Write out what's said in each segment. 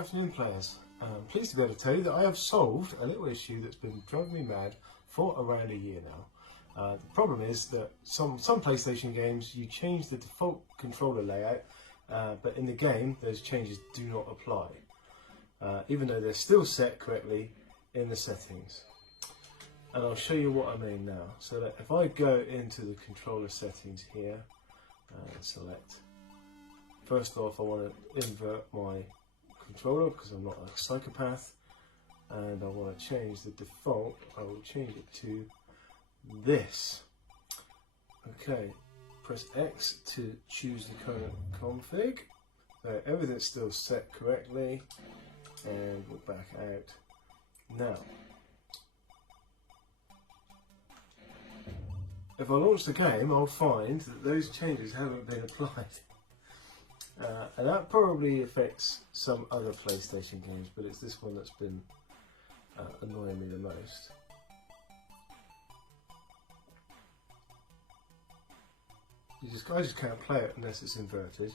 Good afternoon, players. I'm pleased to be able to tell you that I have solved a little issue that's been driving me mad for around a year now. The problem is that some PlayStation games you change the default controller layout, but in the game those changes do not apply, even though they're still set correctly in the settings. And I'll show you what I mean now. So that if I go into the controller settings here and select, first off I want to invert my controller because I'm not a psychopath, and I want to change the default. I will change it to this. Okay, press X to choose the current config. So everything's still set correctly, and we're back out. Now, if I launch the game, I'll find that those changes haven't been applied. And that probably affects some other PlayStation games, but it's this one that's been annoying me the most. I just can't play it unless it's inverted,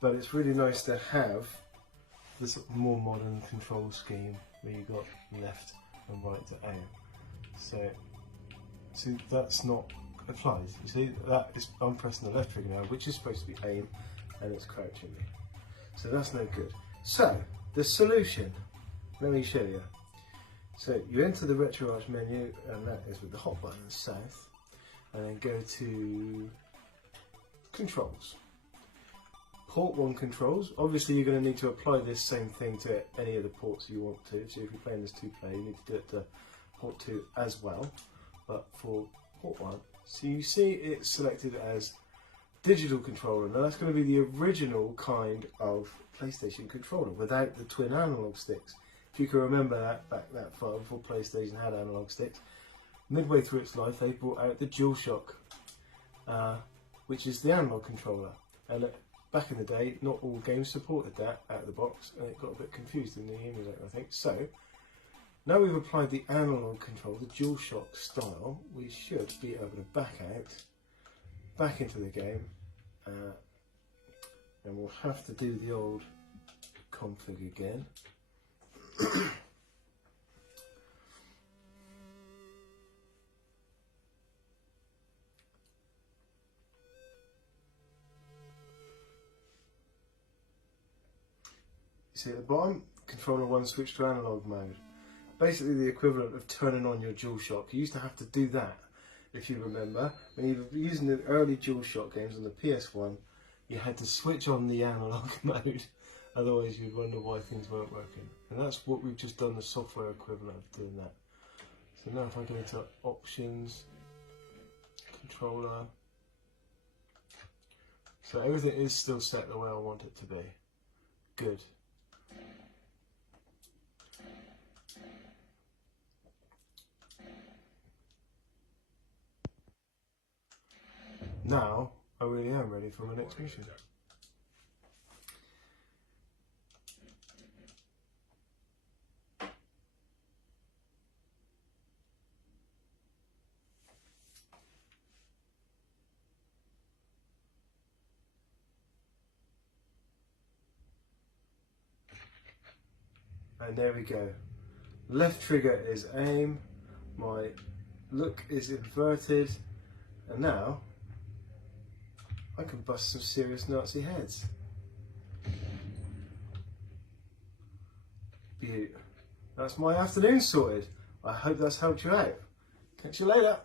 but it's really nice to have this more modern control scheme where you've got left and right to aim. So, see, that's not applied. You see, that is, I'm pressing the left trigger now, which is supposed to be aim, and it's crouching me. So that's no good. So, the solution, let me show you. So, you enter the RetroArch menu, and that is with the hot button south, and then go to Controls. Port 1 controls. Obviously you're going to need to apply this same thing to any of the ports you want to. So if you're playing this 2-player, you need to do it to port 2 as well. But for port 1, so you see it's selected as digital controller. Now that's going to be the original kind of PlayStation controller without the twin analog sticks. If you can remember that far before PlayStation had analog sticks, midway through its life they brought out the DualShock, which is the analog controller. And back in the day, not all games supported that out of the box, and it got a bit confused in the emulator, I think. So, now we've applied the analog control, the DualShock style, we should be able to back out, back into the game, and we'll have to do the old config again. See at the bottom, controller 1 switch to analog mode. Basically the equivalent of turning on your DualShock. You used to have to do that, if you remember. When you were using the early DualShock games on the PS1, you had to switch on the analog mode, otherwise you'd wonder why things weren't working. And that's what we've just done, the software equivalent of doing that. So now if I go into options, controller, so everything is still set the way I want it to be. Good. Now, I really am ready for my next mission. And there we go. Left trigger is aim, my look is inverted, and now I can bust some serious Nazi heads. Beaut. That's my afternoon sorted. I hope that's helped you out. Catch you later.